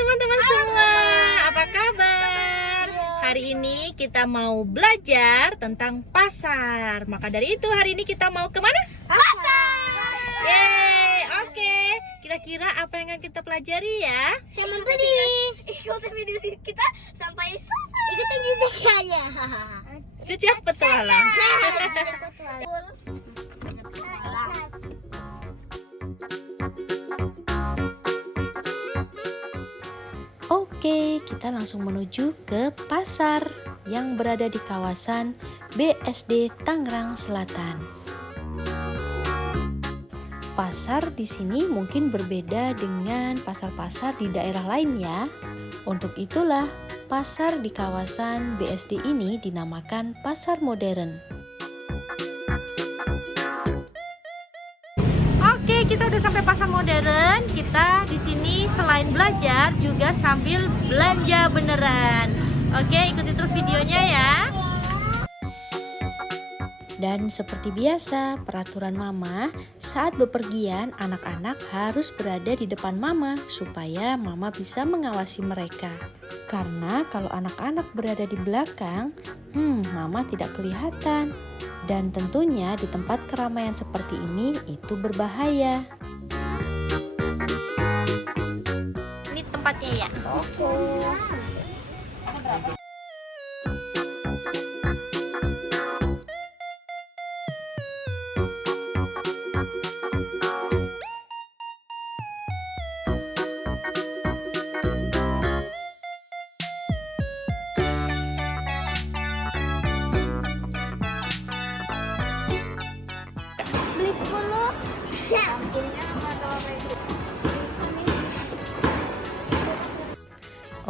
teman-teman semua, apa kabar? Hari ini kita mau belajar tentang pasar. Maka dari itu hari ini kita mau kemana? Pasar. Yeay, oke. Kira-kira apa yang akan kita pelajari ya? Saya membeli. Ikuti video kita sampai selesai. Ikuti video saya. Cucuk petualang. Oke, kita langsung menuju ke pasar yang berada di kawasan BSD Tangerang Selatan. Pasar di sini mungkin berbeda dengan pasar-pasar di daerah lain ya. Untuk itulah, pasar di kawasan BSD ini dinamakan pasar modern. Oke, kita udah sampai pasar modern. Kita di sini selain belajar juga sambil belanja beneran. Oke, ikuti terus videonya ya. Dan seperti biasa, peraturan mama, saat bepergian anak-anak harus berada di depan mama supaya mama bisa mengawasi mereka. Karena kalau anak-anak berada di belakang, mama tidak kelihatan. Dan tentunya di tempat keramaian seperti ini itu berbahaya. Ini tempatnya ya? Beli 10.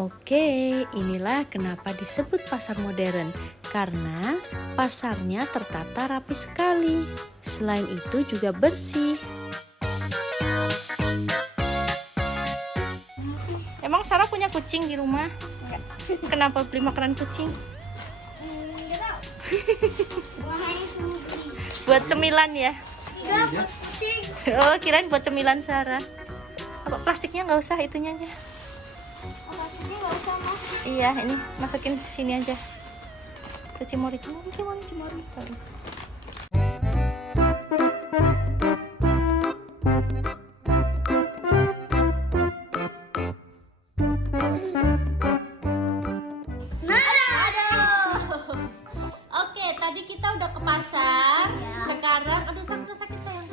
Oke, inilah kenapa disebut pasar modern. Karena pasarnya tertata rapi sekali. Selain itu juga bersih. Emang Sarah punya kucing di rumah? Kenapa beli makanan kucing? Buat cemilan ya? Oh, kirain buat cemilan Sarah. Apa plastiknya nggak usah itunya aja? Iya, ini masukin sini aja. Ke cimori. Oke, tadi kita udah ke pasar. Sekarang, aduh sakit sayang.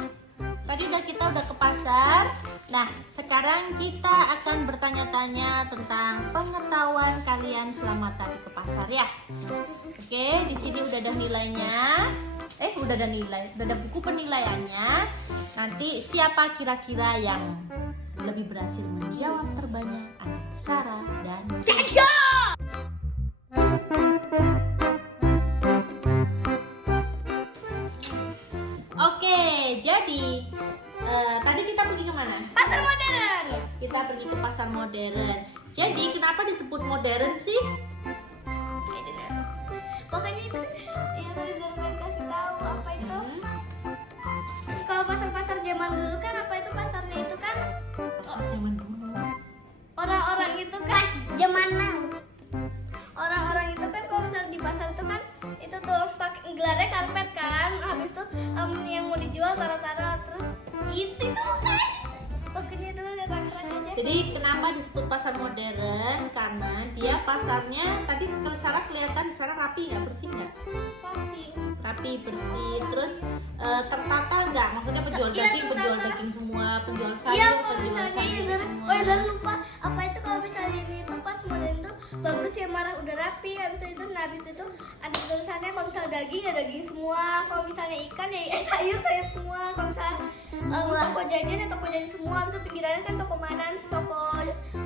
Tadi kita udah ke pasar. Nah, sekarang kita akan bertanya-tanya tentang pengetahuan kalian selama tadi ke pasar ya. Oke, di sini udah ada nilainya. Udah ada buku penilaiannya. Nanti siapa kira-kira yang lebih berhasil menjawab terbanyak? Anak Sarah dan Cekso. Oke, jadi tadi kita pergi kemana? Pasar modern. Kita pergi ke pasar modern. Jadi kenapa disebut modern sih? Pokoknya itu yang Rizal kasih tahu apa itu. Kalau pasar-pasar zaman dulu kan apa itu pasarnya itu kan Zaman dulu. orang-orang itu kan zaman now. Orang-orang itu kan kalau misalnya di pasar itu kan itu tuh pakai gelarnya karpet kan. Habis itu yang mau dijual taruh-taruh terus itu kan. Pokoknya dulu ada rang-rang aja. Jadi kenapa disebut pasar modern? Karena dia pasarnya tadi kalau Sarah kelihatan Sarah rapi nggak, bersih nggak? Rapi bersih. Terus tertata nggak? Maksudnya penjual Iya, daging, penjual tertata. daging semua, penjual Iya, sayur, kalau penjual misalnya sayur Zara, semua. Zara lupa apa itu kalau misalnya ini tuh pas modern tuh bagus ya, marah udah rapi. Habis itu ada tulisannya kalau misalnya daging ya daging semua, kalau misalnya ikan ya sayur semua, kalau misalnya toko jajan ya toko jajan semua. Habis itu pinggirannya kan toko mainan, toko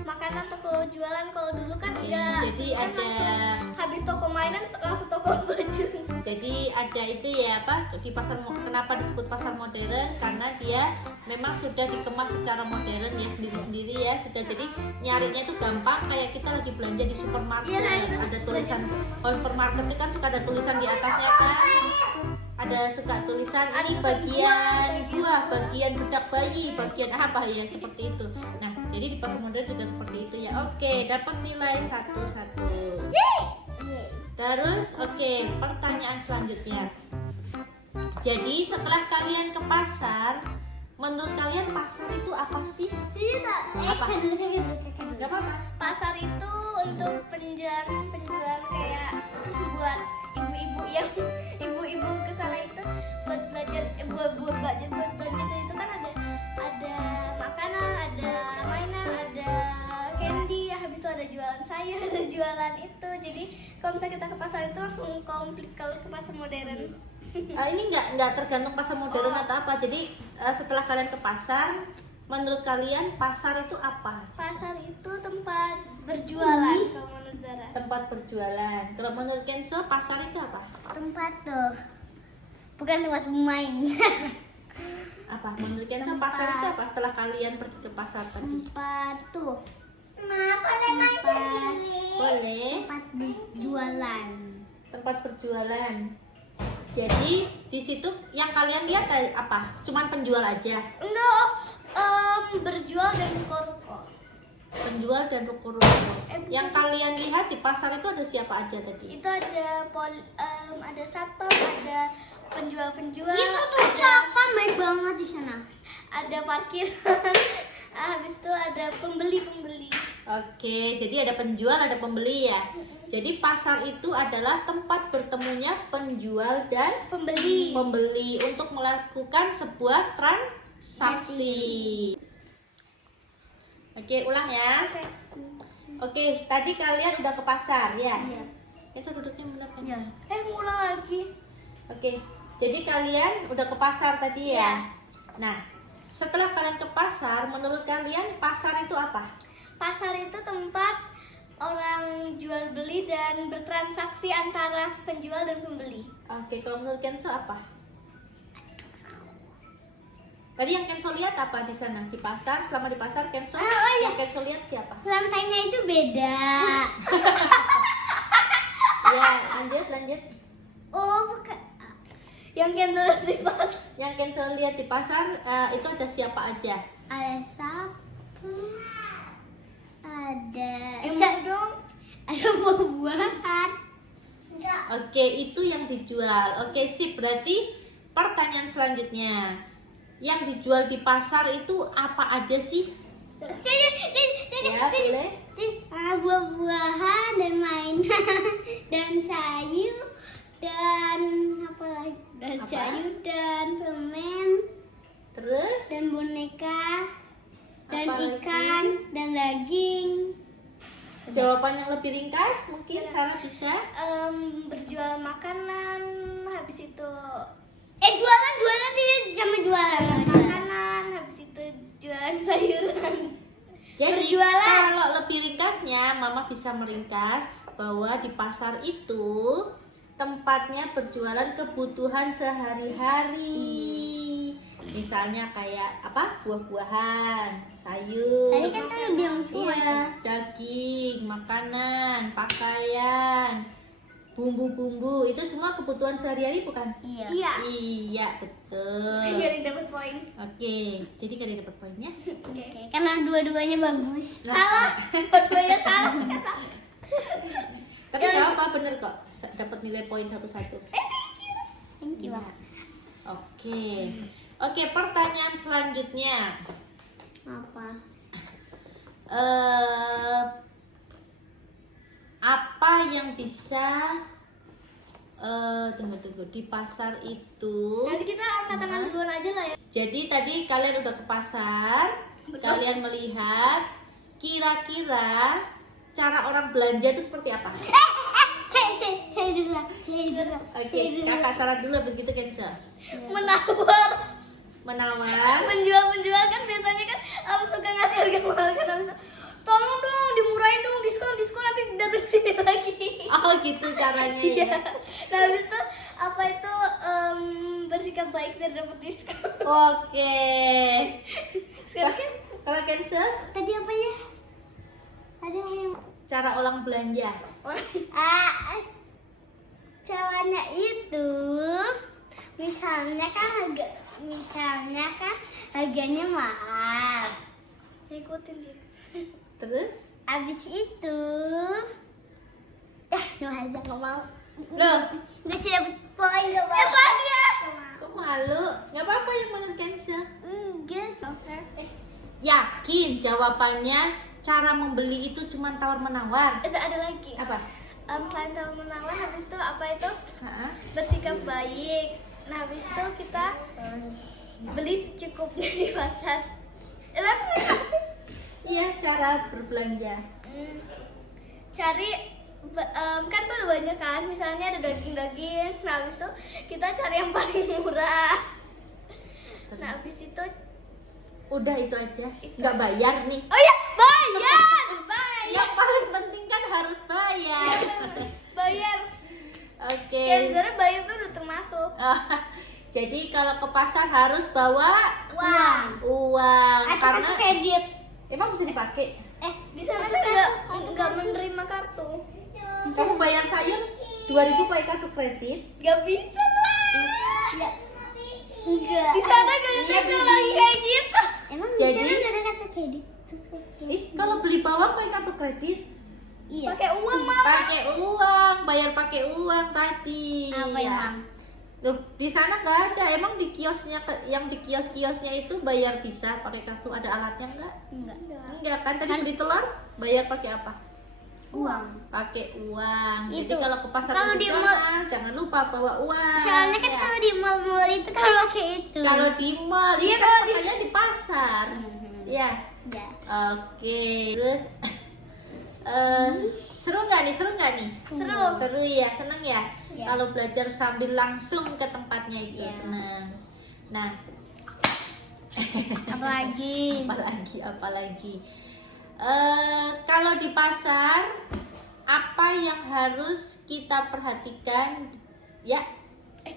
makanan, toko jualan. Kalau dulu kan enggak. Jadi Kan ada langsung habis toko mainan langsung toko baju. Jadi ada itu ya apa di pasar, kenapa disebut pasar modern? Karena dia memang sudah dikemas secara modern ya, sendiri-sendiri ya, sudah, jadi nyarinya itu gampang, kayak kita lagi belanja di supermarket. Iya, Ada tulisan, kalau supermarket itu kan suka ada tulisan di atasnya kan, ada suka tulisan ini bagian buah, bagian bedak bayi, bagian apa ya, seperti itu. Nah Jadi di pasar modern juga seperti itu ya. Oke, dapat nilai 1-1. Terus oke, pertanyaan selanjutnya. Jadi setelah kalian ke pasar, menurut kalian pasar itu apa sih? Apa? Gak apa-apa. Pasar itu untuk penjual kayak buat ibu-ibu kesana itu buat belajar buat belanja itu kan ada makanan, ada mainan, ada candy, habis itu ada jualan sayur, ada jualan itu. Jadi kalau misalnya kita ke pasar itu langsung komplit kalau ke pasar modern. Ini nggak tergantung pasar modern atau apa. Jadi setelah kalian ke pasar, menurut kalian pasar itu apa? Pasar itu tempat berjualan kalau menurut Zara. Tempat berjualan. Kalau menurut Kenzo, pasar itu apa? Tempat tuh. Bukan tempat bermain. Apa? Menurut Kenzo, pasar itu apa? Setelah kalian pergi ke pasar tadi. Tempat tuh. Boleh main sendiri. Boleh. Tempat berjualan. Tempat berjualan. Jadi di situ yang kalian lihat apa? Cuman penjual aja. Enggak, berjual dan ruko-ruko. Penjual dan ruko-ruko. Yang kalian lihat di pasar itu ada siapa aja tadi? Itu ada ada satpam, ada penjual-penjual. Itu tuh satpam baik banget di sana. Ada parkiran. Habis itu ada pembeli-pembeli. Oke, jadi ada penjual, ada pembeli ya. Jadi pasar itu adalah tempat bertemunya penjual dan Pembeli. untuk melakukan sebuah transaksi. Oke, ulang ya. Oke, tadi kalian udah ke pasar ya? Iya. Itu duduknya benar kan? Iya. Ngulang lagi. Oke, jadi kalian udah ke pasar tadi ya? Nah, setelah kalian ke pasar, menurut kalian pasar itu apa? Pasar itu tempat orang jual beli dan bertransaksi antara penjual dan pembeli. Oke, kalau menurut Kenzo apa? Tadi yang Kenzo lihat apa di sana? Di pasar, selama di pasar Kenzo, yang Kenzo lihat siapa? Lantainya itu beda. Ya, lanjut. Oh, bukan. Yang Kenzo lihat di pasar. Yang Kenzo lihat di pasar itu ada siapa aja? Ada sapu. Ada Dong. ada buah-buahan. Oke, itu yang dijual. Oke, sip. Berarti pertanyaan selanjutnya, yang dijual di pasar itu apa aja sih? Ya, boleh. Ada buah-buahan dan mainan dan sayur dan apa lagi? Dan Apa? sayur dan permen Terus? dan boneka dan Apa lagi? ikan dan daging. Jawaban yang lebih ringkas mungkin Sarah bisa. Berjual makanan, habis itu Jualan tidak sama jualan. makanan, habis itu jualan sayuran. Jadi Berjualan. kalau lebih ringkasnya, Mama bisa meringkas bahwa di pasar itu tempatnya berjualan kebutuhan sehari-hari. Misalnya kayak apa? Buah-buahan, sayur. Tadi kan tadi bilang Iya, daging, makanan, pakaian, bumbu-bumbu, itu semua kebutuhan sehari-hari bukan? Iya. Iya. Iya, betul. Biar dapat poin. Oke, jadi kalian dapat poinnya. Oke. Karena dua-duanya bagus. Salah. Dua-duanya salah. Tapi nggak apa, bener kok. Dapat nilai poin 1-1. Thank you. Oke, pertanyaan selanjutnya. Apa? Apa yang bisa tunggu di pasar itu? Nanti kita angkat tangan duluan aja lah ya. Jadi tadi kalian udah ke pasar, kalian melihat kira-kira cara orang belanja itu seperti apa? Saya dulu. Oke, kakak Sarah dulu begitu Kenzo. Menawar. Menawar. Penjual kan biasanya kan suka ngasih harga mahal kan, tolong dong dimurahin dong, diskon nanti datang sini lagi. Oh gitu caranya Iya. ya. Nah habis itu apa itu bersikap baik biar dapat diskon. Oke. Sekarang kan Kalau Kenzo, Tadi apa ya? Tadi yang cara orang belanja. caranya itu misalnya kan harganya mahal. Ikutin dia. Terus? Abis itu nggak aja nggak mau. Loh, Nggak sih dapet poin nggak mau. Ya. kok malu? Nggak apa-apa yang menurut Kenza. Enggak. Yakin jawabannya cara membeli itu cuma tawar-menawar? Ada lagi. Apa? Selain tahu menawar, habis itu apa itu? Hah? Bersikap baik. Nah, habis itu kita beli secukupnya di pasar. Tapi Iya, cara berbelanja. cari kan tuh ada banyak kan, misalnya ada daging-daging. Nah, habis itu kita cari yang paling murah. Nah, habis itu Udah itu aja. Nggak bayar nih. oh ya, bayar. Yang paling penting kan harus bayar. Bayar. Oke. Ya, sebenarnya bayar tuh udah termasuk. Jadi kalau ke pasar harus bawa Uang. uang Atau karena kartu kredit. emang bisa dipakai. Di sana kan nggak menerima kartu. Kamu bayar sayur 2.000 pakai kartu kredit. Nggak bisa lah. Ya. Enggak. Di sana nggak ada Iya, teknologi Bibi. kayak gitu. Emang Jadi- di sana nggak ada kartu kredit? Kalau beli bawang pakai kartu kredit, Iya. Pakai uang mah. pakai uang, bayar pakai uang tadi. Apa Ya. emang? Loh, di sana nggak ada. Emang di kiosnya yang di kios-kiosnya itu bayar bisa pakai kartu, ada alatnya nggak? Enggak. Enggak kan tadi beli telur bayar pakai apa? Uang. Pakai uang. Jadi Itu. kalau ke pasar Kalau di tradisional jangan lupa bawa uang. Soalnya kan Ya. kalau di mall-mall itu kan pakai itu. Kalau di mall, Iya, iya kan kalau di- makanya di pasar. Iya. Ya. Oke, terus seru nggak nih? Seru nggak nih? Seru. Seru ya, seneng ya. Iya. Kalau belajar sambil langsung ke tempatnya itu Iya. seneng. Nah, Apalagi? apalagi. Kalau di pasar, apa yang harus kita perhatikan? Ya,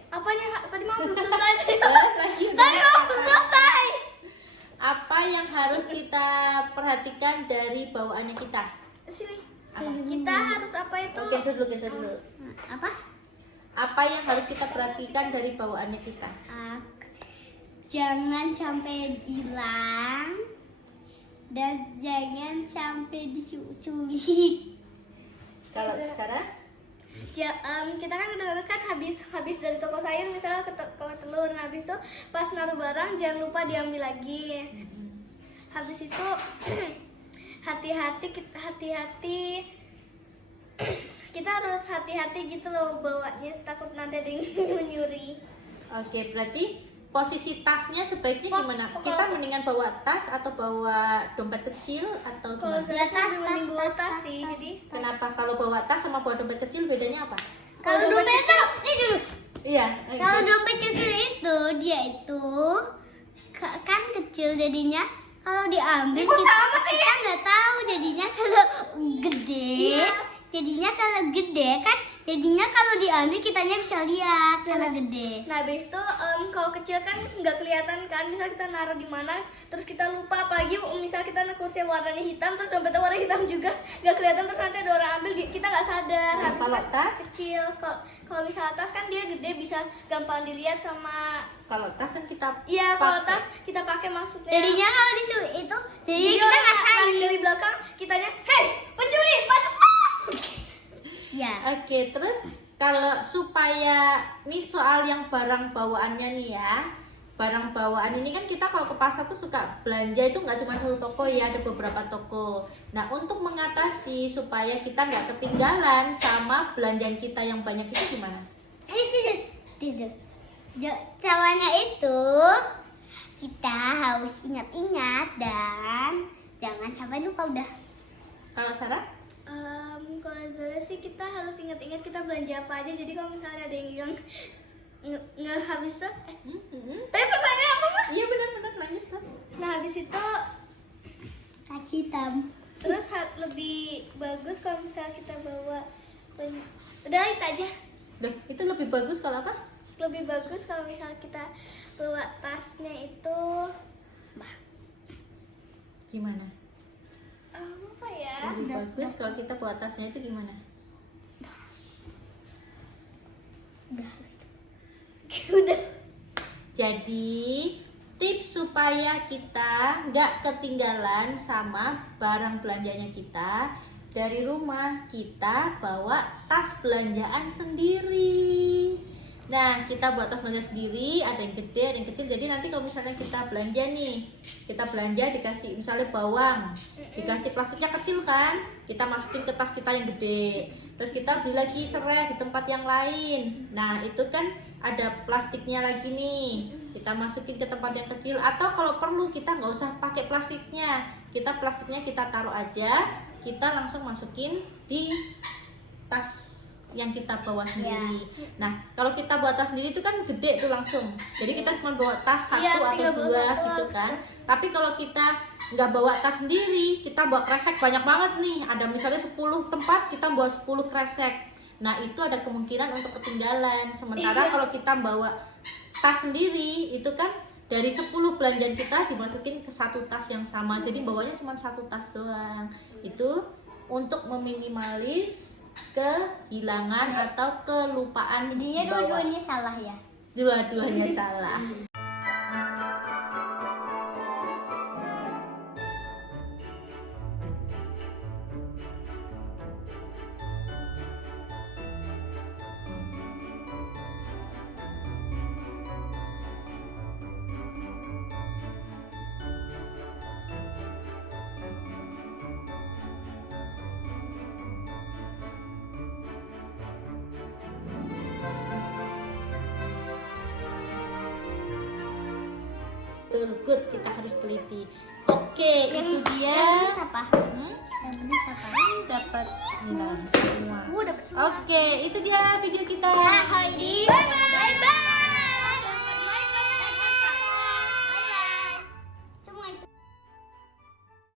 Apanya? Tadi mau belum selesai. lagi. Tadi mau belum selesai. Apa yang harus kita perhatikan dari bawaannya kita? Sini. Apa? Kita harus apa itu? Cancel dulu. Apa? Apa yang harus kita perhatikan dari bawaannya kita? Jangan sampai hilang dan jangan sampai diculik. Kalau Sarah? Kita kan udah kan habis dari toko sayur misalnya ke telur. Nah, habis itu pas naruh barang jangan lupa diambil lagi. Habis itu hati-hati kita harus hati-hati gitu loh bawanya, takut nanti ada yang menyuri. Oke, berarti posisi tasnya sebaiknya gimana? Kita mendingan bawa tas atau bawa dompet kecil atau Kalau gimana? saya sih mending bawa tas sih, jadi Kenapa kalau bawa tas sama bawa dompet kecil bedanya apa? Kalau dompet itu, ini dulu. Iya. Kalau dompet kecil itu dia itu kan kecil jadinya. Kalau diambil kita nggak tahu jadinya kalau gede. Jadinya kalau gede kan, jadinya kalau diambil kitanya bisa lihat karena gede. nah habis itu kalau kecil kan nggak kelihatan kan, misal kita naruh di mana terus kita lupa, apalagi misal kita naruh kursi warnanya hitam terus dompetnya warna hitam juga nggak kelihatan, terus nanti ada orang ambil kita nggak sadar. Nah, Habis kalau kan tas? kecil, kalau misal tas kan dia gede bisa gampang dilihat sama. Kalau tas kan kita Iya, kalau pakai. tas kita pakai maksudnya. Jadinya kalau diculik itu, jadi jadinya kita orang ngerasain. lari dari belakang, kitanya, hei pencuri, masuk. Ya. Oke, terus kalau supaya ini soal yang barang bawaannya nih ya. Barang bawaan ini kan kita kalau ke pasar tuh suka belanja itu nggak cuma satu toko ya, ada beberapa toko. Nah, untuk mengatasi supaya kita nggak ketinggalan sama belanjaan kita yang banyak itu gimana? Tidur. Caranya itu kita harus ingat-ingat dan jangan sampai lupa udah. Kalau Sarah? Kalau saya sih kita harus ingat-ingat kita belanja apa aja. Jadi kalau misalnya ada yang hilang nggak habis tuh. Tapi pertanyaannya apa Pak? Iya benar-benar lanjut lah. Nah habis itu Kaki hitam. terus lebih bagus kalau misalnya kita bawa udah itu aja. Duh, itu lebih bagus kalau apa? Lebih bagus kalau misalnya kita bawa tasnya itu Gimana? apa ya? Lebih bagus kalau kita bawa tasnya itu gimana? Udah. Jadi tips supaya kita nggak ketinggalan sama barang belanjanya kita, dari rumah kita bawa tas belanjaan sendiri. Nah, kita buat tas belanja sendiri, ada yang gede, ada yang kecil. Jadi nanti kalau misalnya kita belanja nih, kita belanja dikasih misalnya bawang, dikasih plastiknya kecil kan, kita masukin ke tas kita yang gede. Terus kita beli lagi serai di tempat yang lain. Nah, itu kan ada plastiknya lagi nih, kita masukin ke tempat yang kecil. Atau kalau perlu kita nggak usah pakai plastiknya, plastiknya kita taruh aja, kita langsung masukin di tas yang kita bawa sendiri. Nah, kalau kita bawa tas sendiri itu kan gede tuh langsung. Jadi kita cuma bawa tas 1 atau 2 gitu kan. Tapi kalau kita nggak bawa tas sendiri, kita bawa kresek banyak banget nih. Ada misalnya 10 tempat, kita bawa 10 kresek. Nah, itu ada kemungkinan untuk ketinggalan. Sementara kalau kita bawa tas sendiri, itu kan dari 10 belanjaan kita dimasukin ke 1 tas yang sama. Jadi bawanya cuma 1 tas doang. Itu untuk meminimalis kehilangan atau kelupaan. Jadinya dua-duanya salah ya. Dua-duanya salah. Betul, good, kita harus teliti. Oke, itu dia. Siapa? Yang beli siapa? Dapat nilai semua. Dapat semua. Oke, itu dia video kita Ya, hari ini. Bye bye.